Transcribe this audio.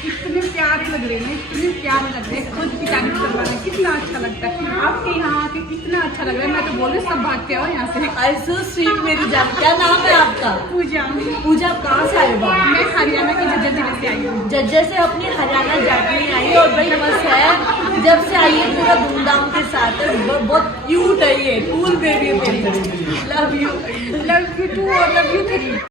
इतने प्यारे लग रहे हैं, इतने प्यारे लग रहे हैं, खुद की तारीफ करवा रहे हैं, कितना अच्छा लगता है। आपके यहाँ आके कितना अच्छा लग रहा है। मैं तो बोल रही सब भाग के आओ यहाँ से। ऐसो स्वीट मेरी जान। क्या नाम है आपका? पूजा। पूजा कहाँ से आए हो? मैं हरियाणा की झज्जर जिले से आई हूँ। जज्जर से अपनी हरियाणा जाके आई और बड़ी मस्त है। जब से आई है पूरा धूमधाम के साथ है। बहुत क्यूट है ये, कूल बेबी है मेरी। लव यू टू और लव यू 3।